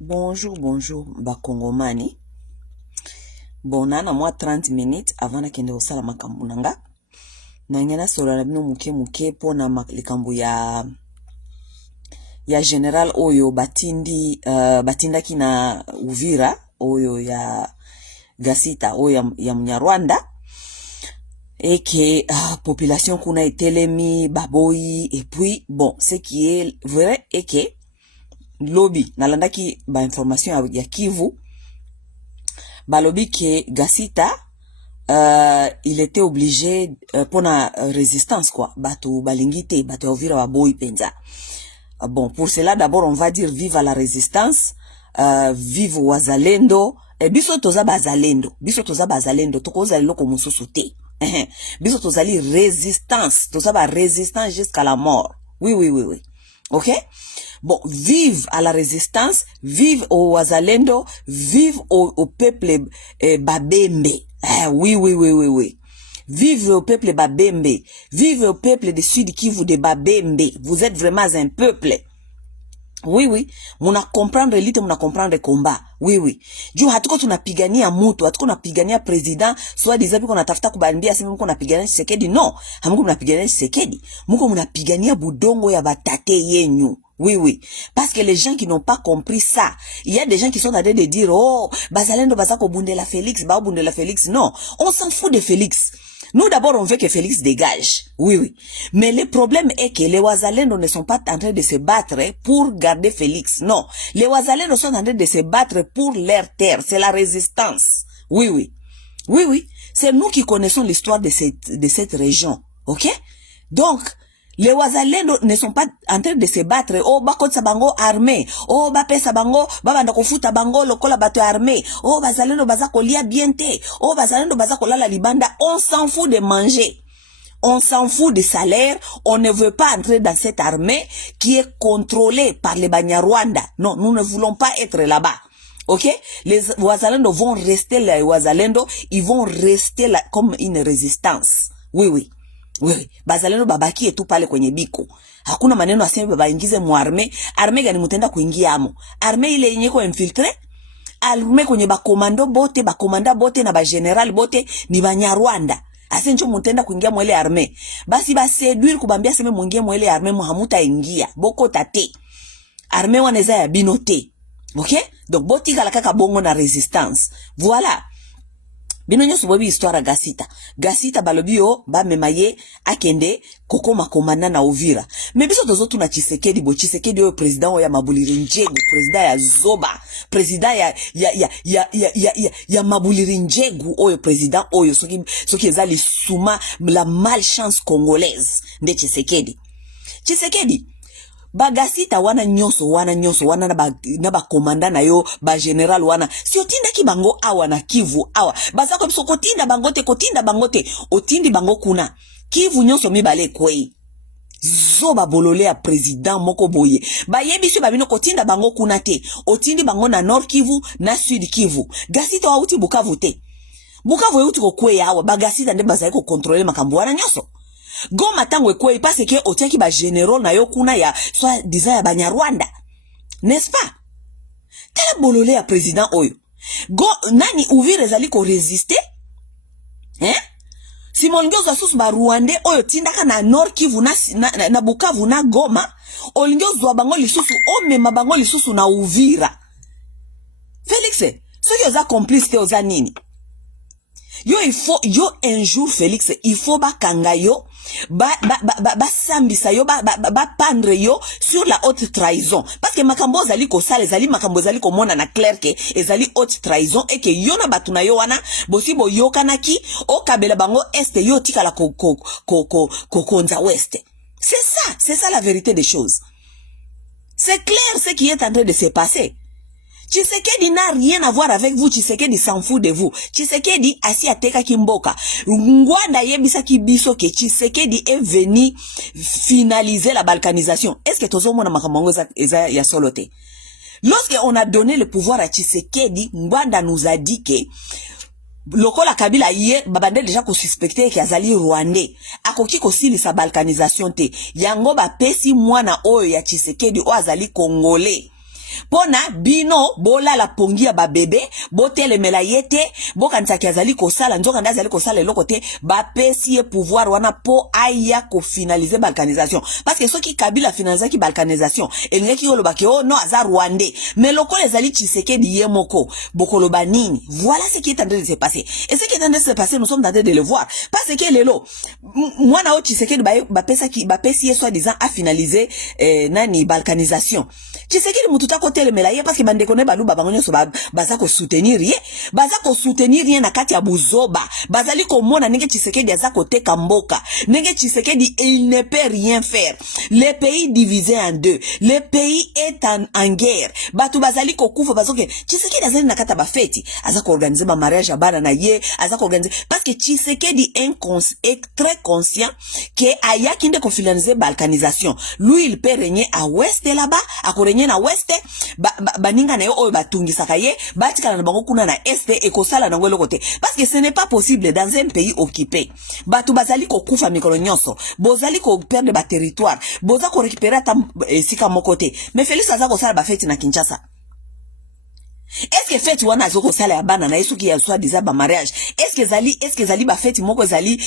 Bonjour, bonjour, Bakongomani. Bon, nana moi 30 minutes avant na kende osala makambo nanga. Na nyana solo na bino muke pona likambo ya general oyo batindaki na Uvira oyo ya Gasita oyo ya Mnyarwanda. Et que population kuna etelemi baboyi et puis bon, ce qui est vrai est que lobby nalandaki ba information ya Kivu balobi ke Gasita il était obligé pour la résistance quoi bato balingite bato Uvira baboyi penza. Bon, pour cela d'abord on va dire vive à la résistance, vive wazalendo, biso toza bazalendo tokoza loko mususu te. Biso tozali résistance, toza ba résistance jusqu'à la mort. Oui. OK? Bon, vive à la résistance, vive au wazalendo, vive au peuple babembe. Oui. Vive au peuple babembe, vive au peuple de Sud Kivu de babembe. Vous êtes vraiment un peuple. Oui. Muna comprendre elite, muna comprendre combat. Oui. Juu hatuko tunapigania mutu, hatuko tunapigania president, soit disant qu'on atafuta kubanbia sema mko napigania Tshisekedi. Non, hamuko mnapigania Tshisekedi. Muko mnapigania budongo ya batate yenyu. Oui. Parce que les gens qui n'ont pas compris ça, il y a des gens qui sont en train de dire, oh, bazalendo bazako bundela Félix, ba bundela Félix. Non, on s'en fout de Félix. Nous d'abord on veut que Félix dégage. Oui. Mais le problème est que les Wazalendo ne sont pas en train de se battre pour garder Félix. Non. Les Wazalendo sont en train de se battre pour leur terre. C'est la résistance. Oui. C'est nous qui connaissons l'histoire de cette région. OK? Donc, les Wazalendo ne sont pas en train de se battre. Oh, bakotsa bango armé. Oh, bapesa bango, babanda kofuta bango lokola bato armé. Oh, bazalendo bazako lia biente. Oh, bazalendo bazako lala libanda. On s'en fout de manger. On s'en fout de salaire. On ne veut pas entrer dans cette armée qui est contrôlée par les Banyarwanda. Non, nous ne voulons pas être là-bas. OK? Les Wazalendo vont rester là. Les Wazalendo, ils vont rester là comme une résistance. Oui. Bazalendo babaki etu pale kwenye biko. Hakuna maneno aseme baba ingize mu arme gani mutenda kuingia amo. Arme ile yenye ko infiltre, arme kwenye bakomanda bote na ba general bote ni Banyarwanda. Asenjo mutenda kuingia mwele arme. Basi ba seduire kubambia seme mwingie mwele arme muhamuta ingia. Boko tate. Arme waneza ya binote. OK? Donc boti kaka bongo na resistance. Voilà. Bino nyoso bobi histoire Gasita balobio ba memaye akende kokoma komanda na Uvira. Mais biso tozo tuna Tshisekedi oyo président oya Mabuliri Njegu, président ya Zoba, président ya Mabuliri Njegu oyo président oyo soki ezali suma la malchance congolaise nde Tshisekedi. Bagasita wana nyonso wana na ba komanda na yo ba general wana si otinda ki bango awa na Kivu awa bazako biso kotinda bangote otindi bango kuna Kivu nyonso mibale kwei Zoba bolole ya président moko boye bayebiso babino kotinda bango kuna te otindi bango na Nord Kivu na Sud Kivu. Gasita wa uti Bukavu te, Bukavu uti ko kwei awa bagasita nde bazali ko contrôler makambo wana nyonso. Goma tango ekwe parce que otiaki ba généraux na yo kuna ya soit disant ya Banyarwanda. N'est-ce pas? Tala bolole ya président oyo. Nani Uvira ezali ko résister? Simon Ngiozo asusu ba Rwandais oyo tindaka na Nord Kivu na Bukavu na Goma, Olingiozo bango lisusu omema bango lisusu na Uvira. Félix, soki oza complice te oza nini? Yo un jour Félix, il faut kanga yo sambisa yo pendre yo sur la haute trahison parce que makambo zali ko sala zali makambo zali ko mona na clair que ezali haute trahison et que yo na batuna yo wana bosi bo yo kanaki o kabela bango est yo tikala konza ouest. C'est ça la vérité des choses. C'est clair ce qui est en train de se passer. Tshisekedi n'a rien à voir avec vous. Tshisekedi s'en fout de vous. Tshisekedi asi ateka kimboka. Ngwanda yebisa kibiso ke Tshisekedi est venu finaliser la balkanisation. Est-ce que tozo mona makamongo eza ya solote? Lorsque on a donné le pouvoir à Tshisekedi, Ngwanda nous a dit que lokola Kabila hier babande déjà ko suspecter que azali Rwandais akoki ko sili sa balkanisation te yango ba pesi mwana oyo ya Tshisekedi o azali Congolais. pona bino bola la pongia ba bébé botele melayete bokanisa ki azali ko sala nzoka nda azali ko sala eloko te ba pesi pouvoir wana po aya ko finaliser balkanisation parce que soki Kabila finaliser ki balkanisation elingaki yoloba ke oh non aza rwandais mais loko ezali Tshisekedi yemoko bokoloba nini. Voilà ce qui est en train de se passer et ce qui est en train de se passer nous sommes en train de le voir parce que lelo mwana o Tshisekedi ba pesi soit disant à finaliser nani balkanisation Tshisekedi mututa ko telemela ye parce que bande kone baluba bango nyonso baza ko soutenir ye na kati ya buzoba bazali ko mona ndenge Tshisekedi aza ko teka mboka ndenge Tshisekedi il ne peut rien faire. Le pays divisé en deux, le pays est en guerre batu bazali ko kufa bazoke Tshisekedi azali na kata ba feti aza ko organiser ma mariage ya bana na ye aza ko organiser parce que Tshisekedi est très conscient que ayaki nde ko finaliser balkanisation lui il peut régner à ouest là-bas à régner na ouest baninga na yo oyo batungisaka ye batikala na bango kuna na est et kosala na ngwelo côté parce que ce n'est pas possible dans un pays occupé batu bazali ko kufa mikolo nyonso bozali ko perdre ba territoire boza ko récupérer ta sika mo côté mais Félix aza ko sala ba fête na Kinshasa. Est-ce que fête wana azoko sala ya bana na yesu ki ya soit disant ba mariage est-ce que zali ba fête moko ezali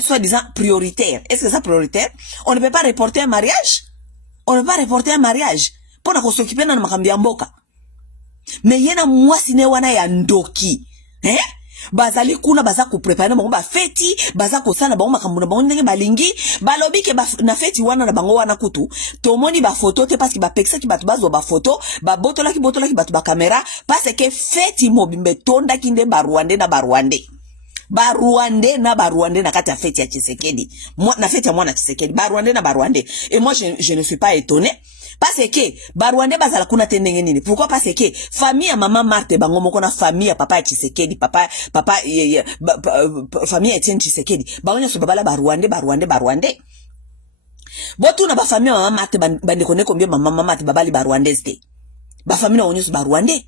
soit disant prioritaire est-ce que ça prioritaire on ne peut pas reporter un mariage pona ko s'occuper na makambi ya mboka mais yena mwasi ne wana ya ndoki bazali kuna baza ko préparer bango ba feti baza ko sala bango makambo na bango ndenge balingi balobi ke na feti wana na bango wana kutu tomoni ba photo te parce que ba pekisa ki batu bazo ba photo ba botola ki batu ba camera parce que feti mobimbe tonda kinde ba Rwandais na Rwandais na kati ya feti ya Tshisekedi na feti ya mwana Tshisekedi ba Rwandais et moi je ne suis pas étonné parce que ba Rwandais bazala kuna tendenge nini pourquoi parce que famille ya mama Marthe bango moko na famille ya papa ya Tshisekedi famille ya Etienne Tshisekedi bango nyoso babala ba Rwandais botu na ba famille ya mama Marthe bande kone combien mama Marthe babali ba Rwandais te ba famille na onyoso ba Rwandais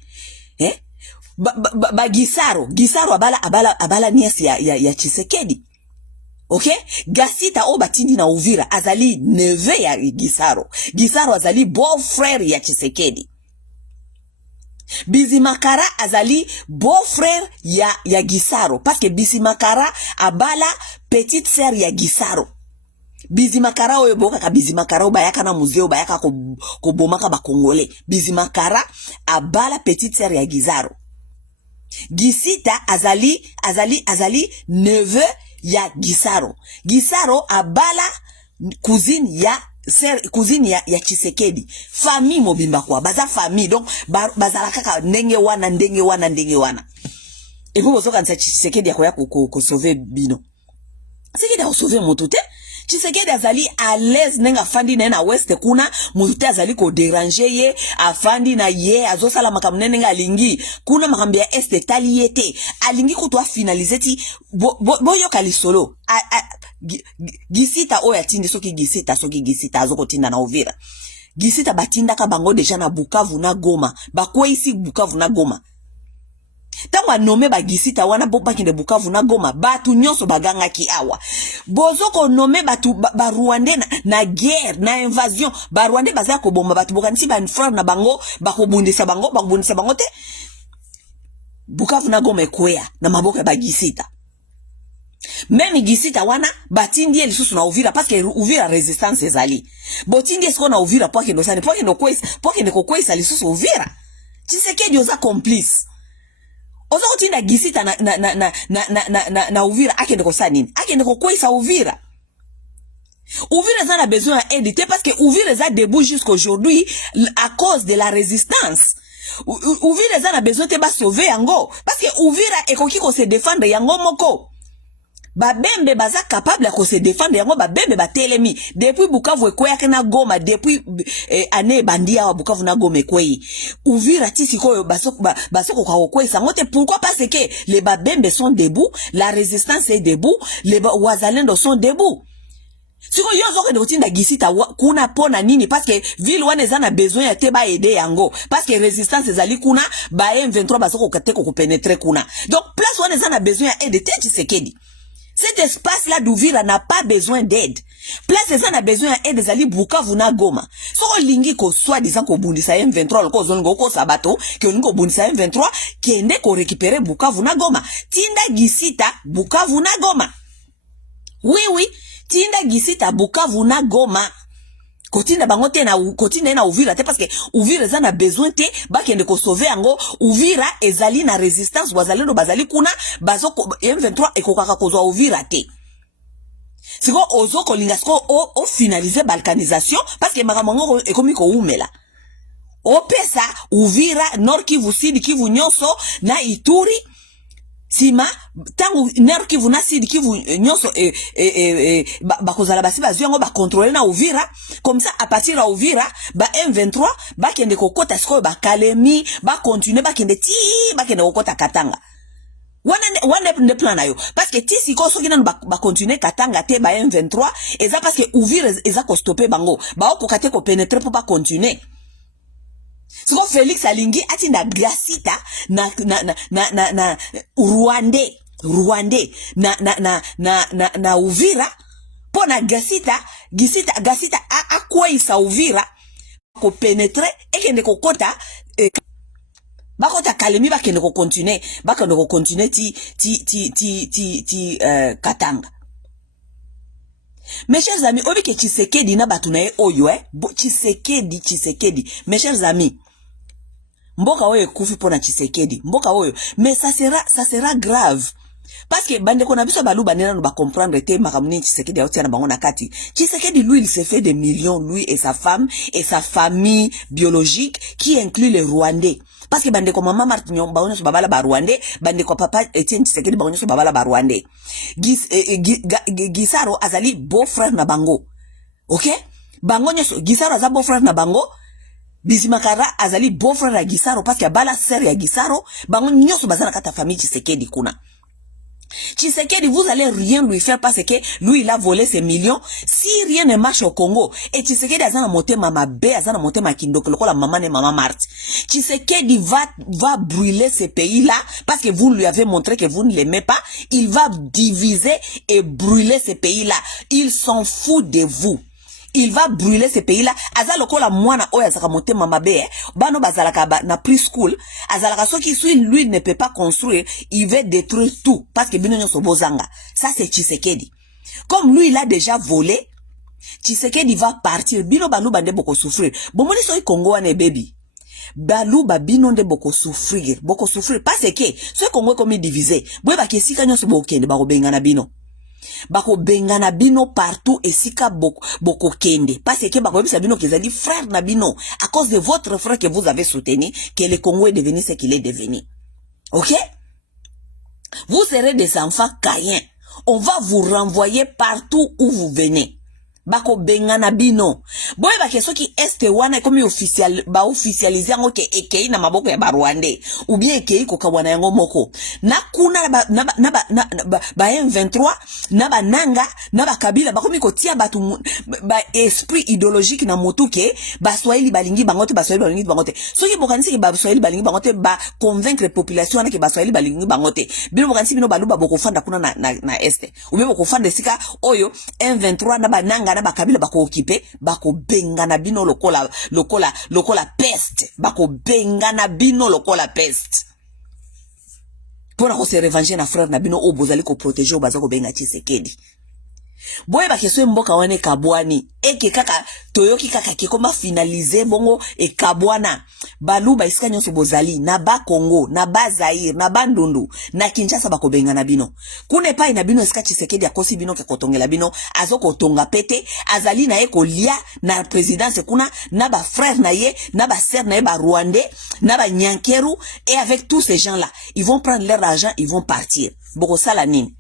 Gisaro abala niasi ya Tshisekedi. OK? Gasita o batindi na Uvira azali neveu ya Gisaro azali beau-frère ya Tshisekedi. Bizimakara azali beau-frère ya Gisaro parce que Bizimakara abala petite sœur ya Gisaro. Bizimakara oyo boka ka Bizimakara o bayaka na museo bayaka ko bomaka ba Congolais. Bizimakara abala petite sœur ya Gisaro. Gisita azali neveu ya Gisaro abala cousine ya Tshisekedi. Famille mobimba kwa baza famille donc bazala kaka ndenge wana et puis bozoka nsa Tshisekedi akoya ko sauver bino Tshisekedi a sauver moto te Tshisekedi azali à l'aise nenga fandi na west kuna mutu azali ko déranger ye afandi na ye azosala makambo nenga alingi kuna makambo ya est tali yete alingi kutwa finaliser ti boyoka lisolo Gisita oya tindi soki Gisita azoko tinda na Uvira Gisita batinda ka bango deja na Bukavu na Goma bakwesi Bukavu na Goma tango anome ba Gisita wana bokinde Bukavu na Goma batu nyonso baganga ki awa bozoko nome batu ba Rwandais na guerre na invasion ba Rwandais baza ko bomba batu bokanisi ba frère na bango bakobundisa bango te Bukavu na Goma ekwea na maboka ba Gisita. Même Gisita wana batindi elisusu na Uvira parce que Uvira résistance ezali botindi esko na Uvira po kendo sane po kendo kokwesa lisusu Uvira Tshisekedi oza complice oza kotinda Gisita na Uvira akende kosa nini akende kokwesa Uvira za na besoin à aider parce que Uvira za debout jusqu'aujourd'hui à cause de la résistance. Uvira za na besoin te ba sauver yango parce que Uvira ekoki ko se défendre yango moko. Babembe baza capable ya ko se défendre yango babembe batelemi depuis Bukavu ekwea na Goma depuis année bandia wa Bukavu na Goma ekwei Uvira tisiko basoko kwa kwesa ngote pourquoi parce que les babembe sont debout la résistance est debout les wazalendo sont debout. Siko yozo ke ndotinda Gisita kuna pona nini parce que ville wana ezana besoin ya te ba aider yango parce que résistance ezali kuna ba M23 basoko kateko ko pénétrer kuna donc place wana ezana besoin ya aider te Tshisekedi Cet espace-là d'Uvira n'a pas besoin d'aide. Place ça n'a besoin d'aide zali Bukavu na Goma. So lingi ko soi-disant ko bundisa M23 loko zongo ko sabato, ke lingo bundisa M23 kende ko récupérer Bukavu na Goma. Tinda Gisita Bukavu na Goma. Oui, tinda Gisita Bukavu na Goma. Kotinda bangote na kotinda na Uvira te parce que Uvira za na besoin te ba kende ko sauver ango Uvira ezali na resistance wazalendo bazali kuna bazoko M23 ekokaka kozwa Uvira te. Siko ozo kolinga siko o finaliser balkanisation parce que makamongo ekomi ko umela. Opesa Uvira Nord Kivu Sud Kivu nyonso na Ituri sima tangu Nord Kivu na Sud Kivu nyonso bakozala basi bazwango ba contrôler na Uvira comme ça à partir de Uvira ba M23 ba kende kokota siko ba Kalemi ba continuer ba kende kokota Katanga. Wana ne plan na yo parce que ti siko soki nanu ba continuer Katanga te ba M23 eza parce que Uvira eza ko stopper bango ba okokate ko pénétrer pour pas continuer. Siko Félix alingi atinda Gasita na Rwandais na Uvira pona Gasita akwaisa Uvira ko pénétrer et kende ko kota bakota Kalemi bakende ko continuer ti Katanga. Mes chers amis, obi ke Tshisekedi na batunaye oyo Tshisekedi mes chers amis, mboka oyo kufi pona Tshisekedi mboka oyo, mais ça sera grave parce que bande ko na biso baluba nena no ba comprendre te makamuni Tshisekedi autia na bango na kati. Tshisekedi lui il s'est fait des millions, lui et sa femme et sa famille biologique qui inclut les Rwandais. Parce que bande ko mama Martignon ba onyo babala ba Rwandais, bande ko papa Etienne Tshisekedi ba onyo babala ba Rwandais. Gisaro azali beau-frère na bango. OK? Bango nyoso Gisaro aza beau-frère na bango. Bizimakara azali beau-frère ya Gisaro parce que bala sœur ya Gisaro, bango nyoso bazana kata famille Tshisekedi kuna. Tshisekedi, vous allez rien lui faire parce que lui il a volé ses millions. Si rien ne marche au Congo, et Tshisekedi azana monter mama B, azana monter ma kindoko la maman et maman Marthe. Tshisekedi va brûler ce pays-là parce que vous lui avez montré que vous ne l'aimez pas. Il va diviser et brûler ce pays-là. Il s'en fout de vous. Il va brûler ce pays-là. Azaloko la mwana oya zaka monte mamabe, bano bazalaka na preschool, azalaka soki lui ne peut pas construire, il veut détruire tout parce que bino nyoso bozanga. Ça c'est Tshisekedi. Comme lui il a déjà volé, Tshisekedi va partir. Bino balu bande boko souffrir. Bomoni soy Congo ane baby. Balu babino nde boko souffrir parce que ce Congo comme divisé. Boye ba kesika nyoso bokende ba bengana bino. Bako bengana bino partout et sika boko kende parce que bako bisa bino kezali frère na bino à cause de votre frère que vous avez soutenu que le Congo est devenu ce qu'il est devenu. OK? Vous serez des enfants caïens. On va vous renvoyer partout où vous venez. Bako bengana bino. Boye ba keso ki este wana comme officialiser ngo ke ekei na maboko ya Rwandais ou bien ekei ko kawana yango moko. Na kuna ba M23 na ba nanga na ba kabila bakomi ko tia batu ba esprit idéologique na motu ke ba Swahili balingi bangote soki bokanisi ke ba Swahili balingi bangote ba convaincre population na ke ba Swahili balingi bangote. Bino bokanisi bino baluba boko fanda kuna na este. Ou bien boko fanda sika oyo M23 na ba nanga na bakabila bako occupé bako bengana bino lokola peste bako bengana bino lokola peste pour ko se revenger na frère na bino o bozali ko protéger o bazako benga Tshisekedi. Boye ba keso mboka wane kabwani eke kaka toyoki kaka kikoma finaliser bongo e kabwana baluba isika nyonso bozali na ba Congo na ba Zaire na ba Ndundu na Kinshasa bako benga na bino kune pa ina bino isika Tshisekedi akosi bino ke kotongela bino azoko tonga pete azali na ye ko lia na présidence kuna na ba frère na ye na ba sœur na ye ba Rwandais na ba Nyankeru et avec tous ces gens là ils vont prendre leur argent ils vont partir boko sala nini.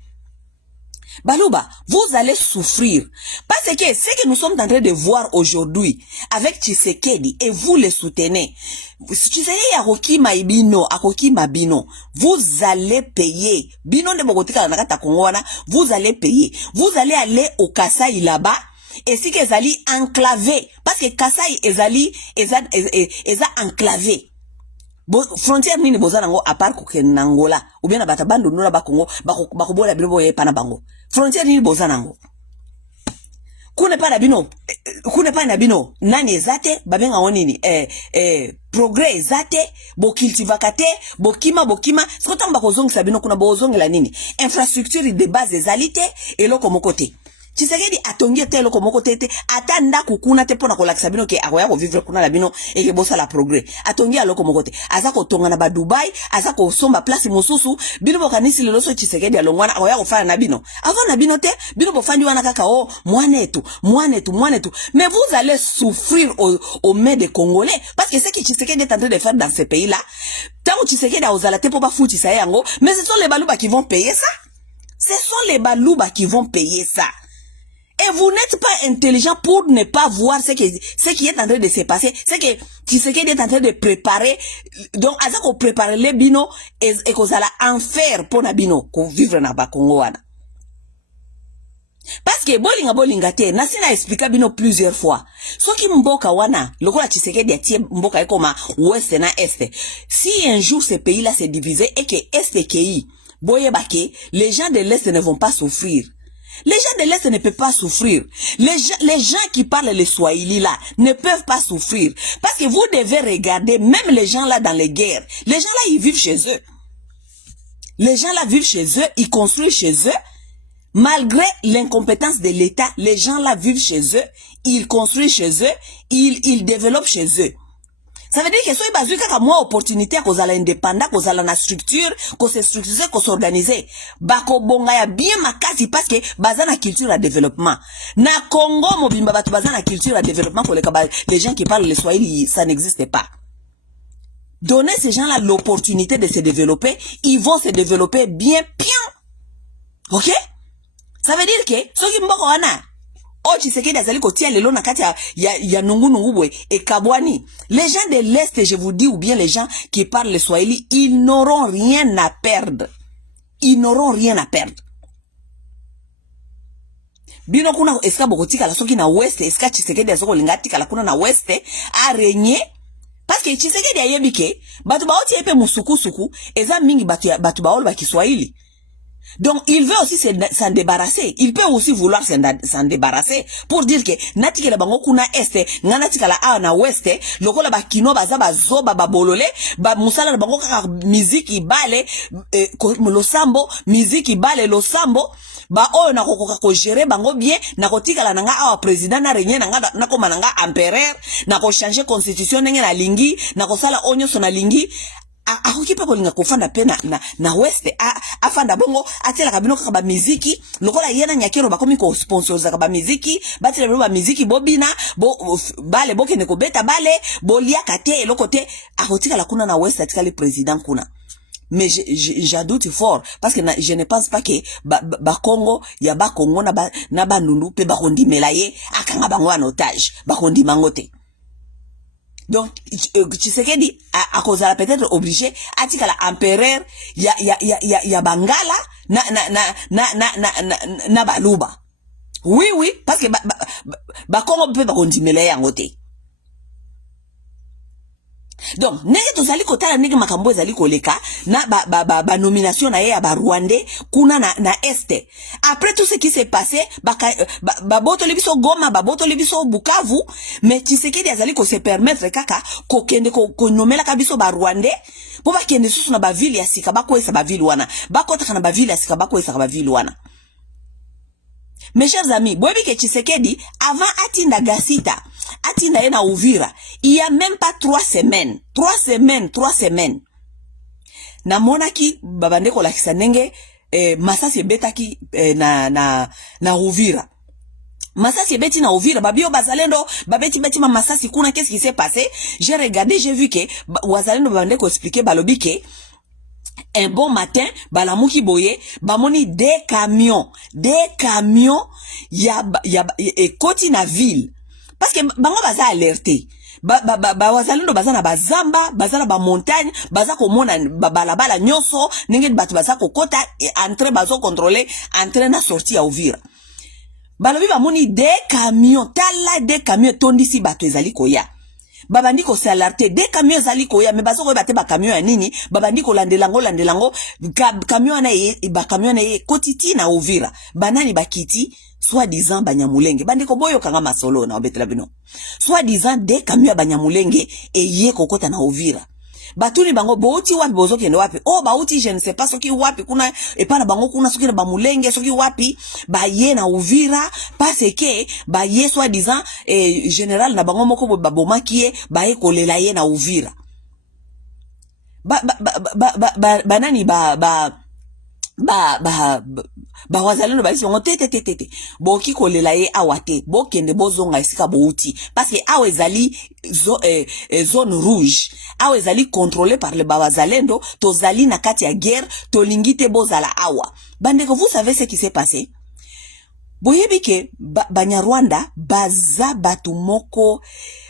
Baluba, vous allez souffrir. Parce que ce que nous sommes en train de voir aujourd'hui avec Tshisekedi et vous le soutenez. Tshisekedi akokima ibino, akokima bino. Vous allez payer. Bino de Bogotika nakata Kongoana, vous allez payer. Vous allez aller au Kasai là-bas. Et si que ezali enclavé. Parce que Kasai ezali enclavé. Frontière nini bozana ngo à part ko Angola ou bien na bata bandu nuna ba Congo ba ko bola bilo boye pana bango frontière ni bozanango kune pa na bino nani ezate babenga onini progrès ezate bo cultivakate bokima sikotamba kozongisa bino kuna bozongela nini infrastructure de base ezalite eloko moko te Tshisekedi atongi te eloko moko te ata ndako kuna te pona kolakisa bino ke akoya ko vivre kuna la bino eke bosa la progrès atongi eloko moko te aza ko tonga na ba Dubai aza ko somba place mosusu bino bokanisi lelo so Tshisekedi alongwana akoya ko fana na bino avant na bino te bino bofandi wana kaka oh mwanetu mais vous allez souffrir au mains des Congolais parce que ce que Tshisekedi est en train de faire dans ce pays là tant que Tshisekedi a osala te po ba futi sa yango mais ce sont les Balouba qui vont payer ça ce sont les Balouba qui vont payer ça. Et vous n'êtes pas intelligent pour ne pas voir ce qui est en train de se passer. C'est que Tshisekedi est en train de préparer. Donc, à ça qu'on prépare les bino et qu'on va en faire pour na bino, qu'on vivre na Congo wana. Parce que bolinga te, nasina expliqué bino plusieurs fois. Ce qui mboka wana, lokola Tshisekedi atie mboka ekoma ouest na est. Si un jour ce pays-là s'est divisé et que est et kei, boye bake, les gens de l'est ne vont pas souffrir. Les gens de l'Est ne peuvent pas souffrir. Les gens qui parlent le Swahili là ne peuvent pas souffrir. Parce que vous devez regarder, même les gens là dans les guerres, les gens là ils vivent chez eux. Les gens là vivent chez eux, ils construisent chez eux. Malgré l'incompétence de l'État, les gens là vivent chez eux, ils construisent chez eux, ils développent chez eux. Ça veut dire que soit bazuka ka moi opportunité ko zala indépendant ko zala na structure ko se structurer ko s'organiser bako bonga ya bien makasi parce que bazana culture à développement na Congo mobimba batu bazana culture à développement pour les gens qui parlent le Swahili ça n'existe pas. Donner ces gens là l'opportunité de se développer, ils vont se développer bien. OK? Ça veut dire que ceux qui mboko wana oh Tshisekedi azali kotia lelo na kati ya nungu bwe et kabwani. Les gens de l'Est, je vous dis, ou bien les gens qui parlent le Swahili, ils n'auront rien à perdre. Ils n'auront rien à perdre. Bino kuna eska bokotika la soki na West, eska Tshisekedi azoko lingatika la kuna na West a régner parce que Tshisekedi ayebike batu baoti epe musuku eza mingi batu baolo ba Kiswahili. Donc, il veut aussi s'en débarrasser. Il peut aussi vouloir s'en débarrasser. Pour dire que, natika la bango kuna este, natika la a na weste, loko la ba kino baza ba zoba ba bolole, ba musala la bango kaka musique ibale, lo sambo, musique ibale lo sambo, ba oyo na ko gérer bango bien, na ko tika la nanga awa président na renye nanga na ko mananga empereur, na ko changer constitution nenge na lingi, na ko sala onyo so na lingi. Akokipa kolinga kofanda pe na west afanda bongo atela kabino kaba muziki lokola yena nyakero bakomi ko sponsoriza kaba muziki batela ba muziki bobina bale bokene ko beta bale bolia kate lokote akotika la kuna na west atika le président kuna. Mais j'adoute fort parce que je ne pense pas que ba Congo ya ba Congo na ba nundu pe ba kondimela ye akanga bango en otage ba kondima te. Donc, Tshisekedi a cause peut-être obligé à dire la empereur ya Bangala na Baluba. Oui, parce que ba Congo peut pas continuer yango te. Donc, nenge tozali kotala nenge makambo ezali koleka na ba nomination na ye ya ba Rwandais kuna na este. Après tout ce qui s'est passé, ba boto lebiso Goma, ba boto lebiso Bukavu, mais Tshisekedi azali ko se permettre kaka ko kende ko nomela kabiso ba Rwandais po ba kende susu na ba ville ya sika ba ko esa ba ville wana. Ba kota na ba ville ya sika ba ko esa ba ville wana. Mes chers amis, boyebi ke Tshisekedi avant atinda Gasita, atinda yena Uvira, il y a même pas 3 semaines. 3 semaines. Na monaki babande ko lakisa nenge masasi betaki na Uvira. Masasi beti na Uvira, babio bazalendo, babeti ma masasi kuna, qu'est-ce qui s'est passé? J'ai regardé, j'ai vu que wazalendo babande ko expliquer balobi ke un bon matin, balamuki boye, bamoni des camions, et koti na ville. Parce que bango baza alerté. Wazalendo baza na bazamba, baza na ba montagne, baza ko mona balabala nyonso, nenge batu baza ko kota, entrer bazo contrôler, entrer na sortie ya Uvira. Balobi bamoni des camions, tala des camions tondisi batu ezali koya. babandi ko s'alerter des camions zali ko ya me bazo ko bate ba camion ya nini babandi ko landelango camion na ba camion na kotiti na Uvira banani bakiti soi-disant banyamulenge bandi ko boyo kanga masolo na obetela bino soi-disant des camions banyamulenge eye kokota na Uvira batuni bango bouti wapi bozo kende wapi oh bauti je ne sais pas soki wapi kuna epana bango kuna soki na bamulenge soki wapi ba ye na Uvira parce que ba ye soi-disant général na bango moko babomaki ye ba ye kolela ye na Uvira banani wazalendo ba isongo tete boki kolela ye awate bokende bozonga esika bouti parce que awe zali zone rouge awe zali contrôlé par le bawazalendo to zali na kati ya guerre to lingite bozala awa bandeko vous savez ce qui s'est passé boyebi ke Banyarwanda baza batu moko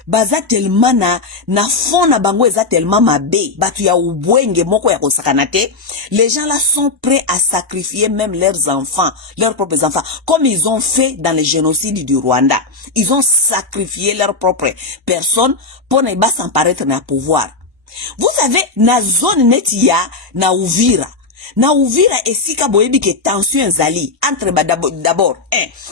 baza tellement na fond na bango eza tellement mabe batu ya ubwenge moko ya kosakana te les gens là sont prêts à sacrifier même leurs enfants leurs propres enfants comme ils ont fait dans le génocide du Rwanda ils ont sacrifié leurs propres personnes pour ne pas s'emparer na pouvoir vous savez na zone netia na Uvira esika boyebi ke tension zali entre d'abord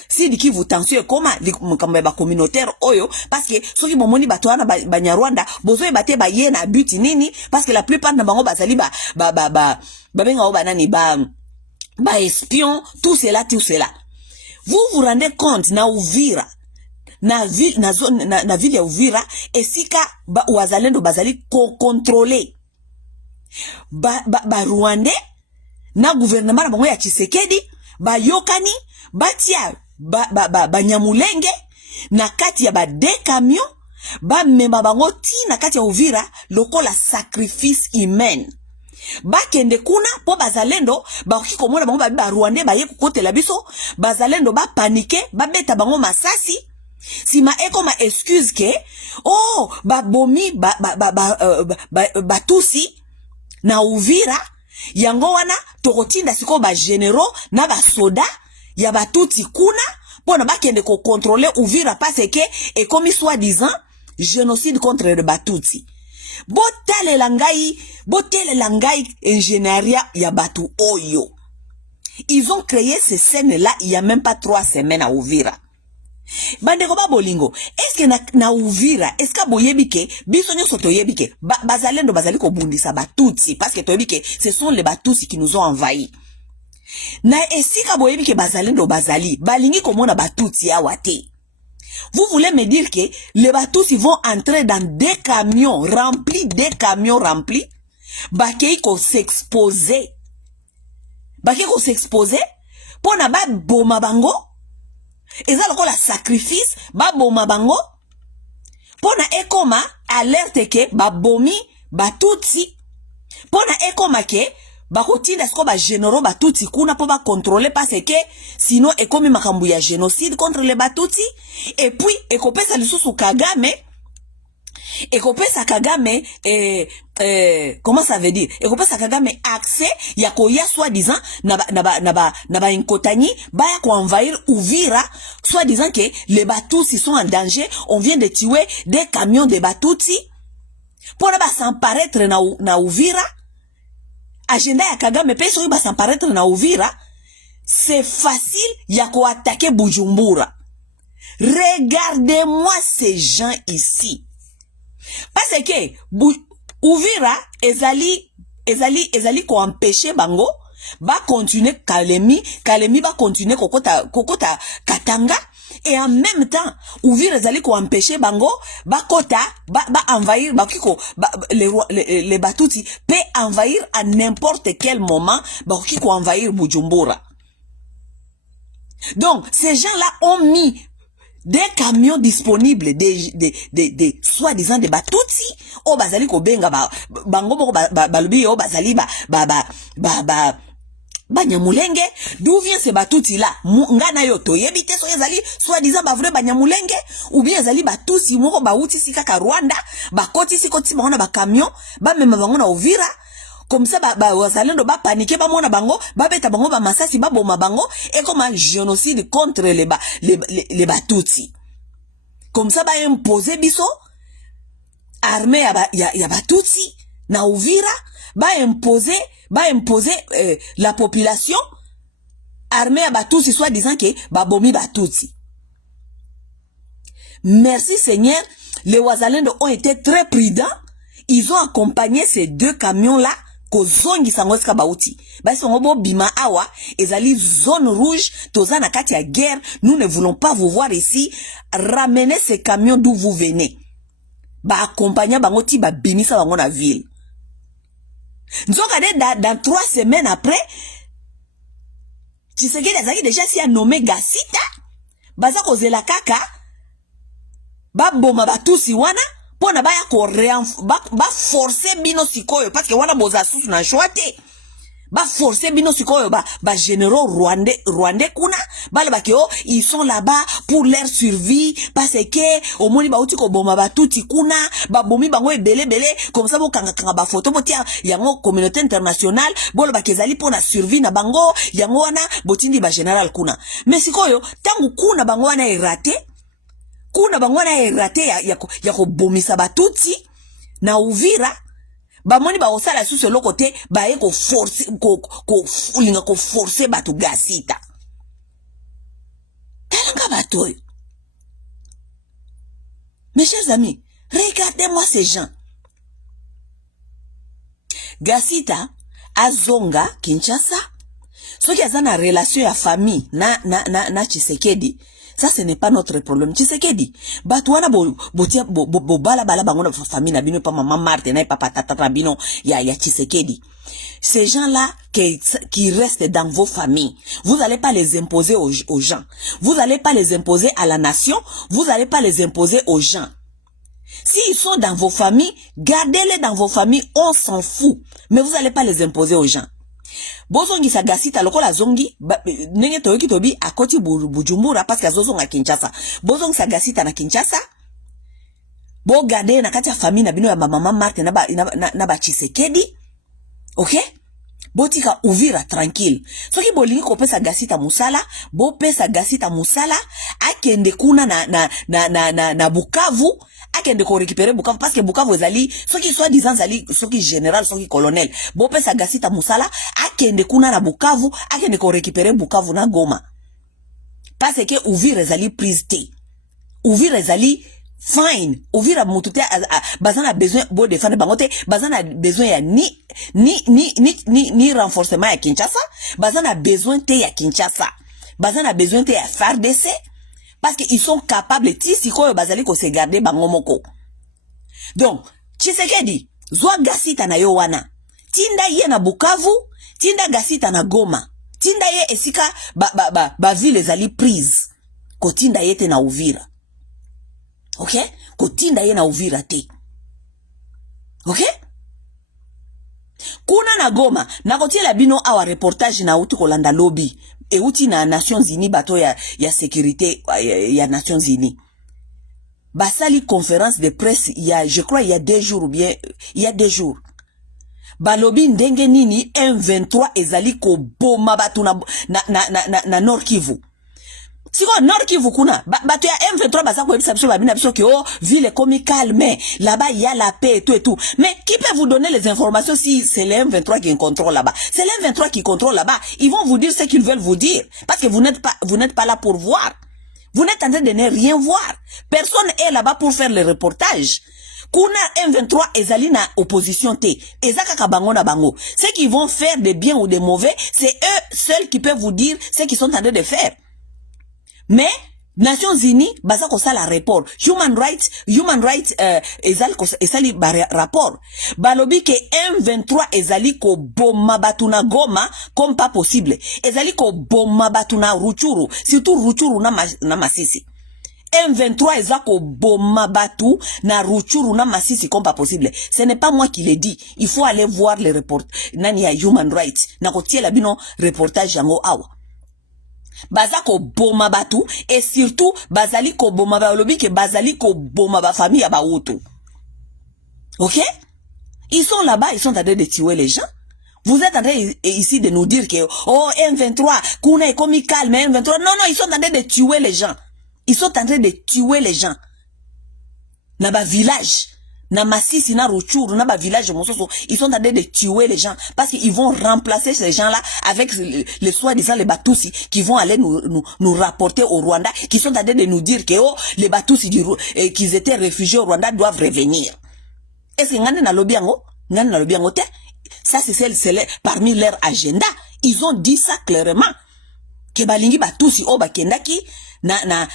si diki vous tension koma likambe ba communautaire oyo parce que soki bomoni bato wana Banyarwanda bozo ebate ba ye na but nini parce que la plupart na bango bazali ba benga o banani ba espion tout cela vous vous rendez compte na Uvira na ville ya Uvira esika wazalendo bazali contrôler Rwandais na gouvernement na bango ya Tshisekedi bayokani batia banyamulenge na kati ya de camion memba bango ti na kati ya Uvira lokola sacrifice humain bakende kuna po bazalendo bakoki komona bango ba Rwandais baye kokotela biso bazalendo panike beta bango masasi sima ekoma excuse ke oh babomi batusi na Uvira yango wana tokotinda siko ba généraux na ba soda ya batuti kuna pona bakende ko contrôler Uvira parce que ekomi soi-disant génocide contre le batuti botelela ngai ingénieria ya batu oyo ils ont créé ces scènes là il y a même pas 3 semaines à Uvira bandeko bolingo est-ce que na Uvira est-ce que boyebi ke biso nyonso toyebi ke bazalendo bazali ko bundisa batuti parce que toyebi ke ce sont les batuti qui nous ont envahis na esika boyebi ke bazalendo bazali balingi komona batuti awa te vous voulez me dire que les batuti vont entrer dans des camions remplis bakei ko s'exposer pona ba boma bango eza lokola sacrifice baboma bango pona ekoma alerte ke babomi batuti pona ekoma ke bakotinda siko ba généraux batuti kuna po ba contrôler parce que sinon ekomi makambu ya génocide contre les batuti et puis ekopesa lisusu Kagame comment ça veut dire ekopesa Kagame accès ya koya soi-disant na inkotani baya ko envahir Uvira soi-disant que les Batusi sont en danger on vient de tuer des camions de Batuti pour ne pas s'apparaître na Uvira agenda ya Kagame peso iba s'apparaître na Uvira c'est facile ya ko attaquer Bujumbura regardez-moi ces gens ici parce que Uvira ezali ko empêcher bango ba continuer Kalemi ba continuer kokota Katanga et en même temps Uvira ezali ko empêcher bango ba kota ba envahir les batuti peut envahir à n'importe quel moment ba ko envahir Bujumbura. Donc ces gens-là ont mis des camions disponibles des soi-disant des batuti o bazali ko benga bango moko balubi o bazali banyamulenge d'où vient ces batuti là ngana yo toyebi te so ezali soi-disant ba vrai banyamulenge ou bien ezali batusi moko bauti sika ka Rwanda bakoti sikoti bango na ba camion ba mema bango na Uvira comme ça wazalendo ba paniquer ba mona bango ba beta bango ba masasi ba boma bango et comme un génocide contre les batuti comme ça ba imposer biso armée ya Batutsi na Uvira ba imposer la population armée ya Batutsi soit disant que babomi Batutsi. Merci Seigneur, les Wazalendo ont été très prudents. Ils ont accompagné ces deux camions-là kozongi sangoska bauti. Ba songobo bima awa ezali zone rouge toza na kati ya guerre. Nous ne voulons pas vous voir ici. Ramenez ces camions d'où vous venez. Ba accompagner bango ti ba bimisa bango na ville. Nzokade dans 3 semaines après, Tshisekedi azaki déjà si a nommé Gasita. Baza kozela kaka ba boma Batutsi wana pona ba ya ko ba forcer bino sikoyo parce que wana boza susu na choite. Ba forcer bino sikoyo ba généraux rwandais kuna bale ba keo ils sont là-bas pour leur survie parce que au moni ba uti ko boma Batutsi kuna ba bomi bango ebele comme ça bo kanga ba photo botia yango communauté internationale bolo ba kezali pona survie na bango yango wana botindi ba général kuna mais sikoyo tangu kuna bango wana erate kuna bango wana erate ya ko bomisa Batutsi na Uvira bamoni ba osala susu le côté ba e ko forcer ko forcer batu Gasita talanga batoyo. Mes chers amis, regardez-moi ces gens. Gasita azonga Kinshasa soki aza na relation ya famille na Tshisekedi. Ça, ce n'est pas notre problème. Tshisekedi, batouana bala bango na famille na bino pa maman Marthe na papa tata bino ya Tshisekedi. Ces gens-là qui restent dans vos familles, vous n'allez pas les imposer aux gens. Vous n'allez pas les imposer à la nation. Vous n'allez pas les imposer aux gens. S'ils sont dans vos familles, gardez-les dans vos familles, on s'en fout. Mais vous n'allez pas les imposer aux gens. Bozongi sa Gasita lokola zongi nenge toyoki tobi akoti Bujumbura parce que azozonga Kinshasa. Bozongi sa Gasita na Kinshasa. Bo gade na kati ya famille na bino ya mama Marthe na ba Tshisekedi. OK? Botika Uvira tranquille. Soki bolingi ko pesa Gasita musala, bo pesa Gasita musala akende kuna na Bukavu. Akende ko récupérer Bukavu parce que Bukavu ezali soki soit disant zali soki général soki colonel bo pesa Gasita musala akende kuna na Bukavu akende ko récupérer Bukavu na Goma parce que Uvira ezali prise te Uvira ezali fine Uvira mutute bazana besoin bo défendre bangote bazana besoin ya ni renforcement ya Kinshasa bazana besoin te ya Kinshasa bazana besoin te ya FARDC parce qu'ils sont capables ti ko bazali ko se garder bangomoko. Donc, Tshisekedi, zwa Gasita na yo wana. Tinda ye na Bukavu, tinda Gasita na Goma. Tinda ye esika ba ville ezali prise. Ko tinda ye te na Uvira. OK? Ko tinda ye na Uvira te. OK? Kuna na Goma, na kotiela bino awa reportage na uti kolanda lobby. Et outi na Nations Unies bato ya sécurité ya Nations Unies. Basali conférence de presse je crois il y a 2 jours ou bien il y a 2 jours. Balobi ndenge nini M23 ezali ko boma batu na Nord Kivu. Siko Nord Kivu kuna bato ya M23 basa ko ebisa biso babina biso ke oh ville comme calme là-bas il y a la paix et tout. Mais qui peut vous donner les informations si c'est le M23 qui contrôle là-bas? C'est le M23 qui contrôle là-bas. Ils vont vous dire ce qu'ils veulent vous dire parce que vous n'êtes pas là pour voir. Vous n'êtes en train de ne rien voir. Personne est là-bas pour faire le reportage. Kuna M23 ezali na opposition te. Ezaka kabango na bango. Ce qu'ils vont faire de bien ou de mauvais, c'est eux seuls qui peuvent vous dire ce qu'ils sont en train de faire. Mais Nations Unies baza ko sala rapport human rights ezali rapport balobi ke M23 ezali ko boma batuna Goma comme pas possible ezali ko boma batuna Ruchuru surtout Ruchuru na Masisi M23 ezali ko boma batu na Ruchuru na Masisi comme pas possible. Ce n'est pas moi qui l'ai dit, il faut aller voir les reports nani ya human rights na ko tiela bino reportage yango awa. Baza ko boma batu et surtout bazali ko boma ba lobi ke bazali ko boma ba famille ya ba Hutu. OK? Ils sont là-bas, ils sont en train de tuer les gens. Vous êtes en train ici de nous dire que oh M23 kuna est comme calme M23 non ils sont en train de tuer les gens. Ils sont en train de tuer les gens. Na ba village na Masisi, na Ruchuru, na ba village mososo, ils sont en train de tuer les gens parce qu'ils vont remplacer ces gens-là avec les soi-disant les Batusi qui vont aller nous rapporter au Rwanda, qui sont en train de nous dire que oh, les Batusi qu'ils étaient réfugiés au Rwanda doivent revenir. Est-ce que ngane na lobiango? Ngane na lobiango te? Ça c'est parmi leur agenda. Ils ont dit ça clairement. Que balingi Batusi o bakendaki na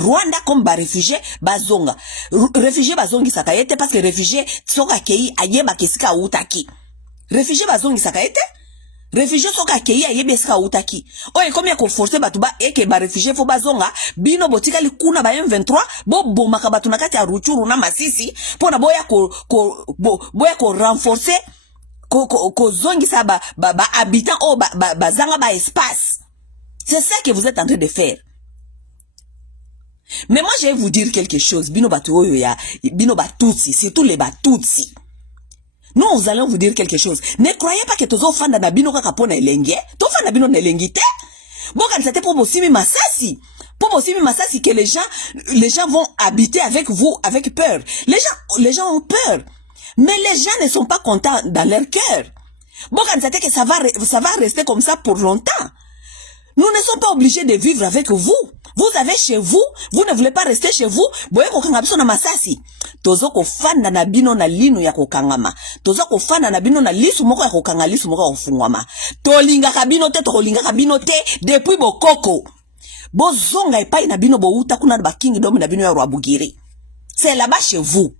Rwanda comme ba réfugié bazonga. Réfugié bazongi sakayete parce que réfugié soka kei ayeba kesika utaki. Réfugié bazongi sakayete? Réfugié soka kei ayeba kesika utaki. Oye comme ya ko forcer batu ba eke ba réfugié fo bazonga bino botika likuna ba M23 bo bomaka batu na kati ya Ruchuru na Masisi pona boya ko renforcer ko zongi sa ba habitants o ba zanga ba espace. C'est ça que vous êtes en train de faire. Mais moi, je vais vous dire quelque chose. Bino Batuoyo ya, Bino Batutsi, surtout les Batutsi. Nous allons vous dire quelque chose. Ne croyez pas que tozo fanda na bino kaka pona elenge. To fanda bino na elenge te. Bon, quand c'était pour Bossimi Massassi. Pour Bossimi Massassi que les gens vont habiter avec vous, avec peur. Les gens ont peur. Mais les gens ne sont pas contents dans leur cœur. Bon, quand c'était que ça va rester comme ça pour longtemps. Nous ne sommes pas obligés de vivre avec vous. Vous avez chez vous, vous ne voulez pas rester chez vous. Boye ko kanga biso na Masasi. Tozo ko fanda na bino na linu ya ko kangama. Tozo ko fanda na bino na lisu moko ya ko kanga lisu moko ya kufungwama. Tolinga kabino te, tolinga kabino te depuis bokoko. Bozonga epai na bino bo uta kuna ba kingdom na bino ya Rwabugiri. C'est là-bas chez vous.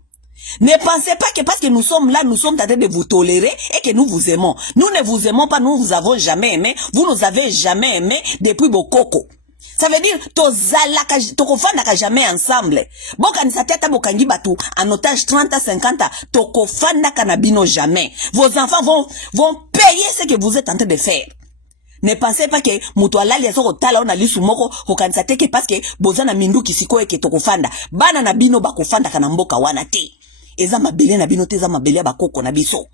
Ne pensez pas que parce que nous sommes là, nous sommes en train de vous tolérer et que nous vous aimons. Nous ne vous aimons pas, nous vous avons jamais aimé. Vous nous avez jamais aimé depuis Bokoko. Ça veut dire, tokofanda jamais ensemble. Boka ni sateta bokangi batu, en otage 30 à 50 ans, tokofanda kanabino jamais. Vos enfants vont payer ce que vous êtes en train de faire. Ne pensez pas que mutuala liazo kotala ona lisu moko kokanisate que parce que bozana mindu kisiko eke tokofanda. Bana na bino bakofanda kana mboka wana te. Eza mabele na bino te, eza mabele bakoko na biso.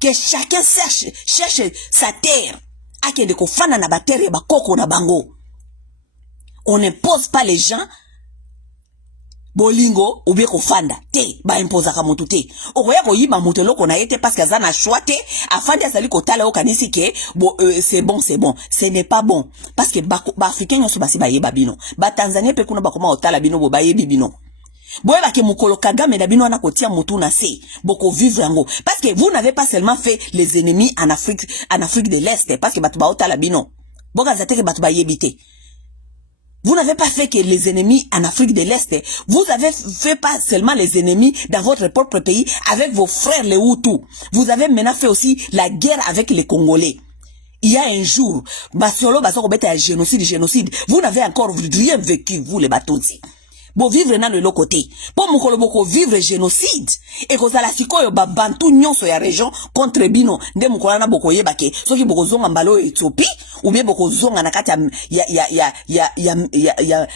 Que chacun cherche sa terre. Ake de kofanda na baterre bakoko na bango. On n'impose pas les gens bolingo ou bien kofanda te ba imposa ka mutu te okoya ko yiba mutu loko na yete parce que za na choix te afandi asali ko tala okanisi ke c'est bon ce n'est pas bon parce que ba africain nyoso basi ba yeba bino ba Tanzania pe kuna ba koma otala bino bo ba yebi bino boye ba ke mukolo Kagame na bino ana kotia mutu na se boko vivre yango parce que vous n'avez pas seulement fait les ennemis en Afrique de l'Est parce que batu ba otala bino boka zateke batu ba yebite. Vous n'avez pas fait que les ennemis en Afrique de l'Est. Vous avez fait pas seulement les ennemis dans votre propre pays avec vos frères les Hutus. Vous avez maintenant fait aussi la guerre avec les Congolais. Il y a un jour, Basiolo Basoko bête à génocide. Vous n'avez encore rien vécu, vous les Batutsi. Bo vivre dans le côté. Pour mukolo boko vivre génocide. Et que ça la sikoyo ba bantu nyonso ya région contre bino. Nde mukola na boko yebake. Soki boko zonga mbalo Éthiopie. Ou bien boko zonga na kati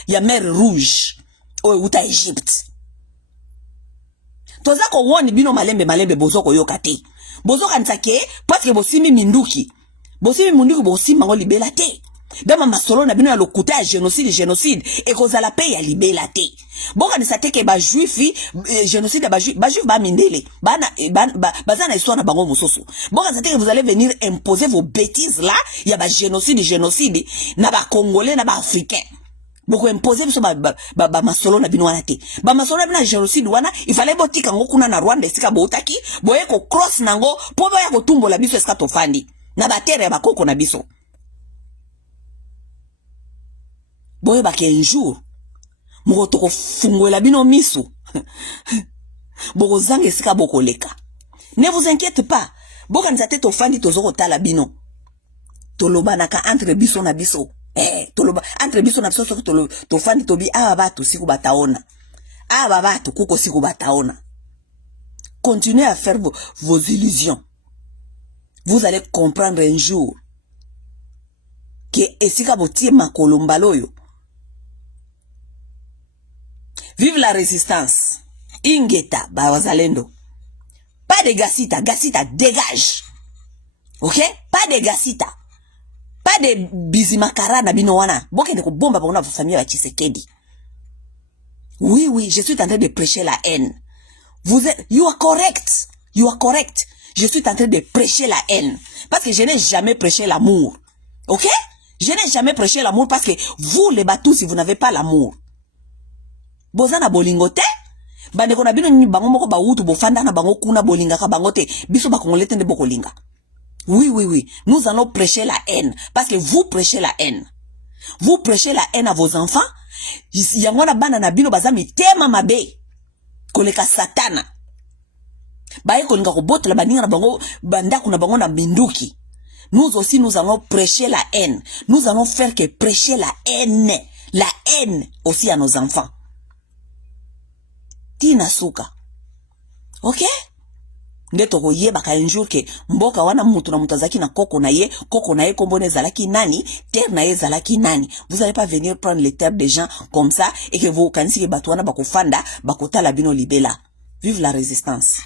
ya mer rouge. Ou uta Égypte. Toza ko woni bino malembe bozoko yokate. Bozoka nsake parce que bosimi minduki. Bosimi minduki bosimi mango libela te. Dama masolo na bino ya lokuta génocide et cause la paix ya libela te. Boka de sate ke ba juifi génocide ba juif ba mindele. Bazana histoire na bango mososo. Boka sate que vous allez venir imposer vos bêtises là, ya ba génocide na ba congolais na ba africain. Boko imposer biso ba masolo na bino wana te. Ba masolo na bino génocide wana, il fallait botika ngo kuna na Rwanda esika botaki, boye ko cross nango po boya ko tumbola biso esika tofandi. Na ba terre ya bakoko na biso. Boye bake un jour moko toko fungola bino miso boko zanga esika boko leka. Ne vous inquiétez pas, boka nzate tofandi tozoko tala bino tolobanaka entre biso na biso toloba entre biso na biso soki tofandi tobi aba batu siku bataona aba batu kuko siku bataona. Continuez à faire vos illusions, vous allez comprendre un jour que esika botie makolo mbaloyo. Vive la résistance. Ingeta, ba wazalendo. Pas de Gassita. Gassita, dégage. Ok? Pas de Gassita. Pas de Bizimakara na bino wana. Boke de ko bomba ba na famille ya Tshisekedi. Oui, oui, je suis en train de prêcher la haine. You are correct. You are correct. Je suis en train de prêcher la haine. Parce que je n'ai jamais prêché l'amour. Ok? Je n'ai jamais prêché l'amour parce que vous, les Batous, si vous n'avez pas l'amour. Bozana bolingote? Bande kona bino nyi bango moko ba utu bofanda na bango kuna bolinga ka bangote. Biso ba kongolete nde bokolinga. Oui, oui, oui. Nous allons prêcher la haine. Parce que vous prêchez la haine. Vous prêchez la haine à vos enfants. Yangwana bana na bino bazami tema mabe. Koleka satana. Baye kolinga koboto la baninga na bango bandaku na bango na binduki. Nous aussi nous allons prêcher la haine. Nous allons faire que prêcher la haine. La haine aussi à nos enfants. Tina suka. Ok? Ndeto koye baka un jour ke mboka wana mutu na mutazaki na koko na ye kombone zalaki nani, terre na ye zalaki nani. Vous allez pas venir prendre les terres des gens comme ça et que vous kanisi ke batu wana bako fanda, bako tala bino libela. Vive la résistance.